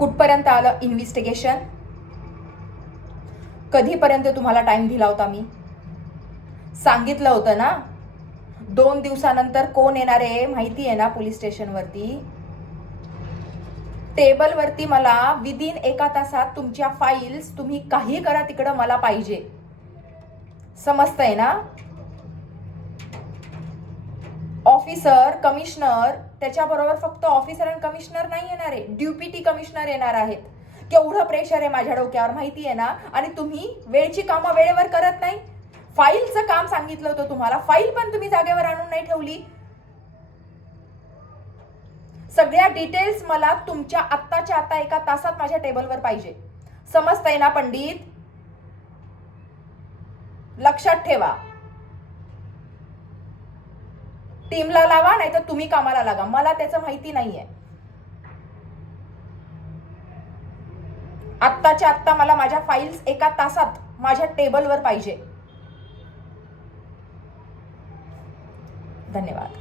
कुठपर्यंत आलं इन्व्हेस्टिगेशन? कधीपर्यंत तुम्हाला टाइम दिला होता? मी सांगितलं होतं ना 2 दिवसानंतर कोण येणार आहे माहिती आहे ना पोलीस स्टेशनवरती. टेबलवरती मला विदिन 1 तासात तुमच्या फाईल्स तुम्ही काही करा तिकडं मला पाहिजे. समजतंय ना? ऑफिसर कमिशनर त्याच्याबरोबर फक्त ऑफिसर आणि कमिशनर नाही येणार आहे, डेप्युटी कमिशनर येणार आहेत. केवढं प्रेशर आहे माझ्या डोक्यावर माहिती आहे ना. आणि तुम्ही वेळची कामं वेळेवर करत नाही. फाईलचं काम सांगितलं होतं तुम्हाला, फाईल पण तुम्ही जागेवर आणून नाही ठेवली. सगळ्या डिटेल्स मला तुमच्या आत्ताच्या आता 1 तासात माझ्या टेबलवर पाहिजे. समजतंय ना पंडित? लक्षात ठेवा. टीमला लावा नाही तर तुम्ही कामाला लागा, मला त्याचं माहिती नाहीये. आत्ताच्या आत्ता मला माझ्या फाईल्स 1 तासात माझ्या टेबलवर पाहिजे. धन्यवाद.